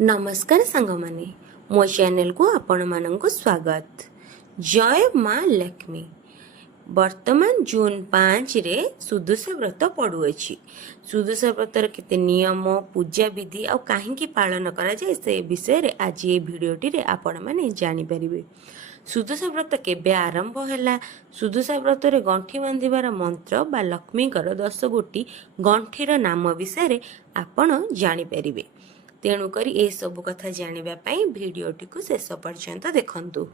नमस्कार सांगमाने मो चैनल को आपण मानक स्वागत। जय माँ लक्ष्मी। वर्तमान जून 5 रे सुदशा व्रत पड़ुअछि। सुदशा व्रतर केते नियम पूजा विधि आ काहींकी पालन करा जाय से विषय रे आज ये वीडियोटी रे आपण माने जानि परिबे। सुदशा व्रत केबे आरंभ हैला, सुदशा व्रत रे गंठी बांधिबार मंत्र बा लक्ष्मीकर 10 गोटी गंठीर नाम विषय रे आपण जानि परिबे। तेणुकरी ए सब कथा जानिबा पई भिडियोटी को शेष पर्यंत देखंतु।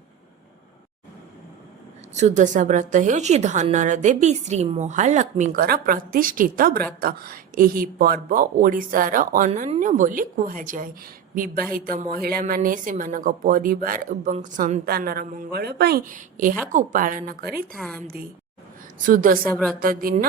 सुदशा व्रत हेउछि धनर देवी श्री महालक्ष्मीकर प्रतिष्ठित व्रत। एही पर्व ओडिशार अनन्य बोली कुहा जाए। विवाहित महिला माने सेमानक परिवार एवं संतानर मंगल पई एहाकु पालन करि थांती। सुदशा व्रत दिन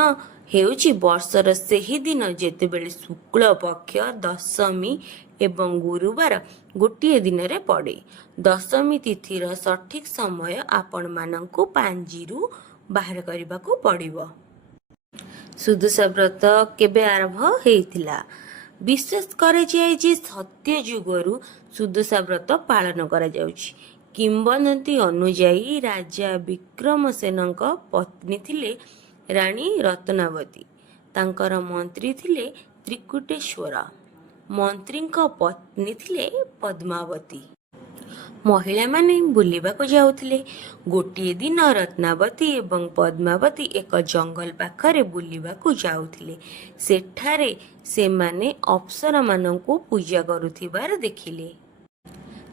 हेउछि वर्षर सेही दिन जेतेबेले शुक्ल पक्ष दशमी एवं गुरुवार गोटे दिन रे पड़े। दशमी तिथिर सठिक समय आपण मानंकु पांजीरु बाहर करबा को पड़िबो। सुदशा व्रत केबे आरंभ हेइथिला? विशेष करे जाय जे सत्य जुगरु सुदशा व्रत पालन करा जाउछि। किंवदंती अनुजाई राजा विक्रमसेनक पत्नी थिले रानी रत्नावती। तांकर मंत्री थिले त्रिकुटेश्वर। मंत्रीଙ୍କ पत्नी थिले पद्मावती। महिला माने बुलिबाको जाउथिले। गोटे दिन रत्नावती एवं पद्मावती एक जंगल पाखरे बुलिबाको जाउथिले। सेठारे सेमाने अप्सरा मानंकु पूजा करुथिबार देखिले।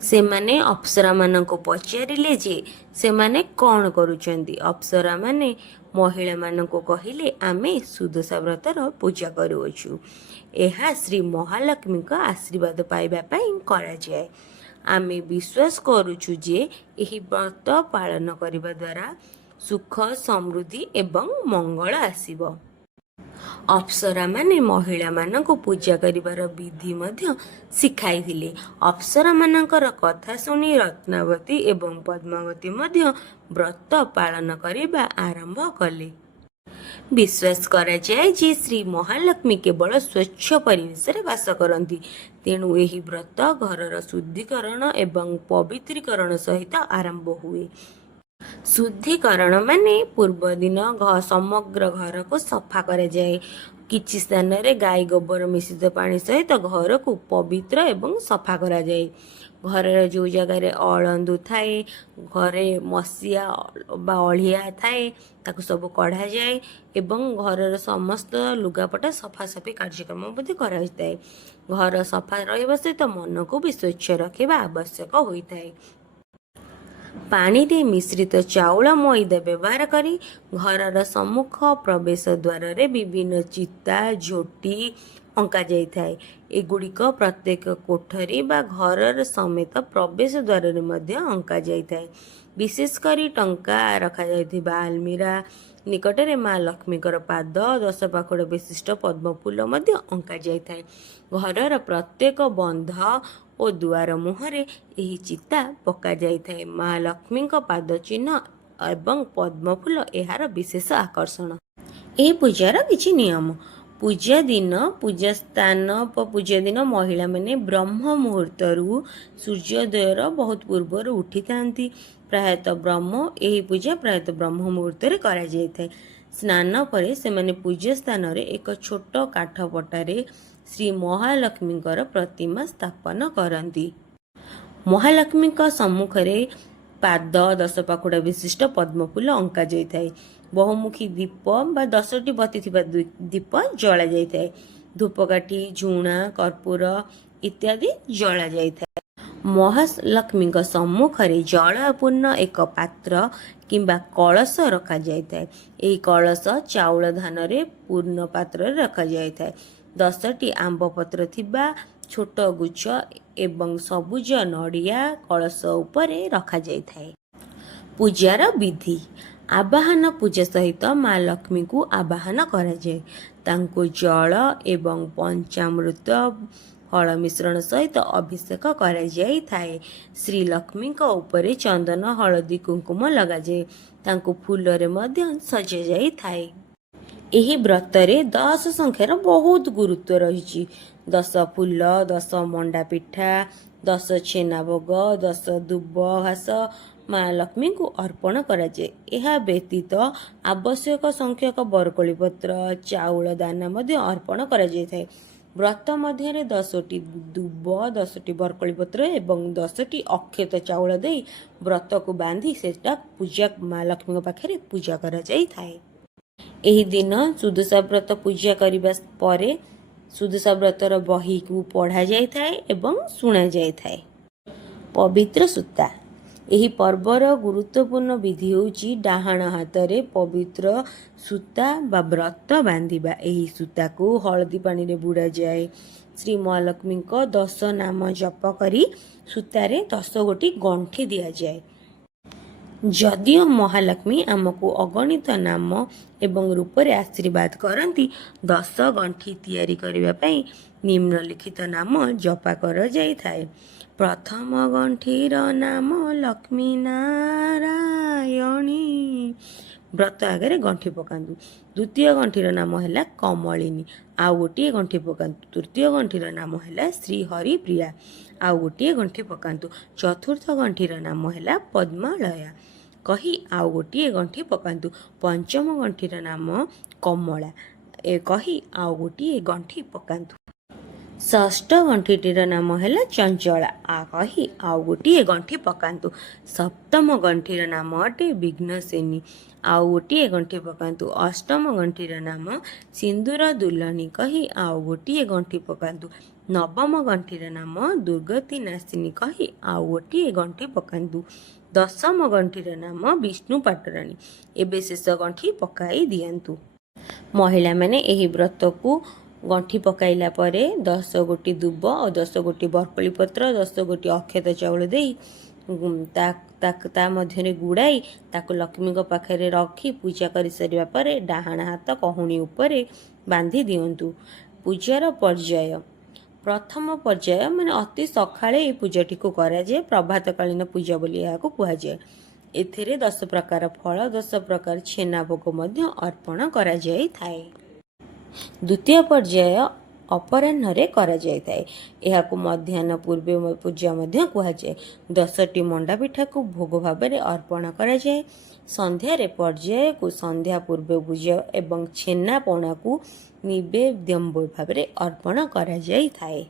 सेमाने अप्सरा मानंकु पचारिले जे सेमाने कौन करुचंदी। अप्सरा माने महिला मानंकु कहिले आमे सुदशा व्रतर पूजा करुअछु। एहा श्री महालक्ष्मी का आशीर्वाद पाइबा पई करा जाय। आमे विश्वास करुछु जे एही व्रत पालन करिबा द्वारा सुख समृद्धि एवं मंगल आसीबो। अप्सरा माने महिला मानंकु पूजा करिबार विधि मध्य सिखाई दिले। अप्सरा मानंकर कथा सुनी रत्नावती एवं पद्मावती मध्य व्रत पालन करिबा आरंभ कले। विश्वास करा जाए जे श्री महालक्ष्मी केवल स्वच्छ परिवेश रे वास करंती। तेणु एही व्रत घरर शुद्धिकरण एवं पवित्रीकरण सहित आरंभ हुए। शुद्धिकरण माने पूर्व दिन समग्र घर को सफा करे जाए। किछि स्थान रे गाय गोबर मिश्रित पानी सहित घर को पवित्र एवं सफा करा जाए। घर जो जगह अळंदु थाए, घरे मसिया बा अलिया थाए ताकु सब कढ़ा जाए एवं घरर समस्त लुगापटा सफासफी कार्यक्रम मध्ये करा जाए। घर सफा रहबा सहित मन को भी स्वच्छ रखिबा आवश्यक होइथाए। पानी रे मिश्रित चाउल मैदा व्यवहार करी घरर सम्मुख प्रवेश द्वार रे विभिन्न चिता झोटी अंका जाई थाए। एगुड़िक प्रत्येक कोठरी बा घरर समेत प्रवेश द्वार रे मध्य अंका जाई थाए। विशेष करी टंका रखा जाइथिबा आलमीरा निकटरे माँ लक्ष्मीकर पाद 10 पाखुड़ विशिष्ट पद्म फूल मध्य अंका जाई थाए। घरर प्रत्येक बंध ओ दुआर मुहरे एही चिता पका जाई थाए। माँ लक्ष्मी पाद चिन्ह एवं पद्म फूल एहार विशेष आकर्षण। ए पूजार किछि नियम। पूजा दिन पूजा स्थान पूजा दिन महिला माने ब्रह्म मुहूर्त सूर्योदयर बहुत पूर्वर उठी थांती। प्रायतः एही पूजा प्रायतः ब्रह्म मुहूर्त रे करा जाय थाए। स्नान परे से माने पूजा स्थान रे एक छोट काठ पटारे श्री महालक्ष्मीकर प्रतिमा स्थापन करती। महालक्ष्मी सम्मुख रे पाद 10 पाखुड़ा विशिष्ट पद्मफूल अंका जाय थाए। बहुमुखी दीप बा 10टी बत्ती थिबा दीप जला जाय थाए। धूपकाठी झुणा कर्पूर इत्यादि जला जाय थाए। महालक्ष्मी सम्मुख रे जलपूर्ण एक पात्र किंबा कलश रखा जाय थाए। एही कलश चाउल धान रे पूर्ण पात्र रखा जाय थाए। 10टी आंब पत्र थिबा छोट गुच्छ एवं सबुज नड़िया कलश उपरे रखा जाय थाए। पूजार विधि। आवाहन पूजा सहित माँ लक्ष्मी को आवाहन करा जाए। तांको जल एवं पंचामृत फल मिश्रण सहित अभिषेक करा जाय थाए। श्री लक्ष्मी को ऊपर चंदन हलदी कुंकुम लगा जाए। तांको फूल रे मध्य सजा जाय थाए। ଏହି ବ୍ରତରେ 10 ସଂଖ୍ୟାର ବହୁତ ଗୁରୁତ୍ୱ ରହିଛି। 10 ଫୁଲ, 10 ମଣ୍ଡା ପିଠା, 10 ଛେନା ଭୋଗ, 10 ଦୁବ ଘାସ ମା ଲକ୍ଷ୍ମୀଙ୍କୁ ଅର୍ପଣ କରାଯାଏ। ଏହା ବ୍ୟତୀତ ଆବଶ୍ୟକ ସଂଖ୍ୟକ ବରକୋଳି ପତ୍ର, ଚାଉଳ ଦାନା ମଧ୍ୟ ଅର୍ପଣ କରାଯାଇଥାଏ। ବ୍ରତ ମଧ୍ୟରେ 10ଟି ଦୁବ, 10ଟି ବରକୋଳି ପତ୍ର ଏବଂ 10ଟି ଅକ୍ଷତ ଚାଉଳ ଦେଇ ବ୍ରତକୁ ବାନ୍ଧି ସେଟା ମା ଲକ୍ଷ୍ମୀଙ୍କ ପାଖରେ ପୂଜା କରାଯାଇଥାଏ। ଏହି ଦିନ ସୁଦଶା ବ୍ରତ ପୂଜା କରିବା ପରେ ସୁଦଶା ବ୍ରତର ବହିକୁ ପଢ଼ାଯାଇଥାଏ ଏବଂ ଶୁଣାଯାଇଥାଏ। ପବିତ୍ର ସୂତା। ଏହି ପର୍ବର ଗୁରୁତ୍ୱପୂର୍ଣ୍ଣ ବିଧି ହେଉଛି ଡାହାଣ ହାତରେ ପବିତ୍ର ସୂତା ବା ବ୍ରତ ବାନ୍ଧିବା। ଏହି ସୂତାକୁ ହଳଦୀ ପାଣିରେ ବୁଡ଼ାଯାଏ। ଶ୍ରୀ ମହାଲକ୍ଷ୍ମୀଙ୍କ 10 ନାମ ଜପ କରି ସୂତାରେ 10 ଗୋଟି ଗଣ୍ଠି ଦିଆଯାଏ। ଯଦିଓ ମହାଲକ୍ଷ୍ମୀ ଆମକୁ ଅଗଣିତ ନାମ ଏବଂ ରୂପରେ ଆଶୀର୍ବାଦ କରନ୍ତି, 10 ଗଣ୍ଠି ତିଆରି କରିବା ପାଇଁ ନିମ୍ନଲିଖିତ ନାମ ଜପା କରାଯାଇଥାଏ। ପ୍ରଥମ ଗଣ୍ଠିର ନାମ ଲକ୍ଷ୍ମୀ ନାରାୟଣୀ। ବ୍ରତ ଆଗରେ ଗଣ୍ଠି ପକାନ୍ତୁ। ଦ୍ୱିତୀୟ ଗଣ୍ଠିର ନାମ ହେଲା କମଳିନୀ, ଆଉ ଗୋଟିଏ ଗଣ୍ଠି ପକାନ୍ତୁ। ତୃତୀୟ ଗଣ୍ଠିର ନାମ ହେଲା ଶ୍ରୀ ହରିପ୍ରିୟା, ଆଉ ଗୋଟିଏ ଗଣ୍ଠି ପକାନ୍ତୁ। ଚତୁର୍ଥ ଗଣ୍ଠିର ନାମ ହେଲା ପଦ୍ମାଳୟା କହି ଆଉ ଗୋଟିଏ ଗଣ୍ଠି ପକାନ୍ତୁ। ପଞ୍ଚମ ଗଣ୍ଠିର ନାମ କମଳା କହି ଆଉ ଗୋଟିଏ ଗଣ୍ଠି ପକାନ୍ତୁ। ଷଷ୍ଠ ଗଣ୍ଠିଟିର ନାମ ହେଲା ଚଞ୍ଚଳା କହି ଆଉ ଗୋଟିଏ ଗଣ୍ଠି ପକାନ୍ତୁ। ସପ୍ତମ ଗଣ୍ଠିର ନାମ ଅଟେ ବିଘ୍ନସେନୀ, ଆଉ ଗୋଟିଏ ଗଣ୍ଠି ପକାନ୍ତୁ। ଅଷ୍ଟମ ଗଣ୍ଠିର ନାମ ସିନ୍ଦୁର ଦୁଲନୀ କହି ଆଉ ଗୋଟିଏ ଗଣ୍ଠି ପକାନ୍ତୁ। ନବମ ଗଣ୍ଠିର ନାମ ଦୁର୍ଗତି ନାଶିନୀ କହି ଆଉ ଗୋଟିଏ ଗଣ୍ଠି ପକାନ୍ତୁ। ଦଶମ ଗଣ୍ଠିର ନାମ ବିଷ୍ଣୁ ପାଟରାଣୀ। ଏବେ ଶେଷ ଗଣ୍ଠି ପକାଇ ଦିଅନ୍ତୁ। ମହିଳାମାନେ ଏହି ବ୍ରତକୁ ଗଣ୍ଠି ପକାଇଲା ପରେ 10 ଗୋଟି ଦୁବ ଓ 10 ଗୋଟି ବରକୋଳି ପତ୍ର, 10 ଗୋଟି ଅକ୍ଷତ ଚାଉଳ ଦେଇ ତା ମଧ୍ୟରେ ଗୁଡ଼ାଇ ତାକୁ ଲକ୍ଷ୍ମୀଙ୍କ ପାଖରେ ରଖି ପୂଜା କରିସାରିବା ପରେ ଡାହାଣ ହାତ କହୁଣୀ ଉପରେ ବାନ୍ଧି ଦିଅନ୍ତୁ। ପୂଜାର ପର୍ଯ୍ୟାୟ। ପ୍ରଥମ ପର୍ଯ୍ୟାୟ ମାନେ ଅତି ସକାଳେ ଏହି ପୂଜାଟିକୁ କରାଯାଏ। ପ୍ରଭାତକାଳୀନ ପୂଜା ବୋଲି ଏହାକୁ କୁହାଯାଏ। ଏଥିରେ 10 ପ୍ରକାର ଫଳ, 10 ପ୍ରକାର ଛେନା ଭୋଗ ମଧ୍ୟ ଅର୍ପଣ କରାଯାଇଥାଏ। ଦ୍ୱିତୀୟ ପର୍ଯ୍ୟାୟ ଅପରାହ୍ନରେ କରାଯାଇଥାଏ। ଏହାକୁ ମଧ୍ୟାହ୍ନ ପୂର୍ବେ ପୂଜା ମଧ୍ୟ କୁହାଯାଏ। 10ଟି ମଣ୍ଡା ପିଠାକୁ ଭୋଗ ଭାବରେ ଅର୍ପଣ କରାଯାଏ। ସନ୍ଧ୍ୟାରେ ପର୍ଯ୍ୟାୟକୁ ସନ୍ଧ୍ୟା ପୂର୍ବେ ପୂଜା ଏବଂ ଛେନା ପଣାକୁ ନିବେଦ୍ୟ ଭାବରେ ଅର୍ପଣ କରାଯାଇଥାଏ।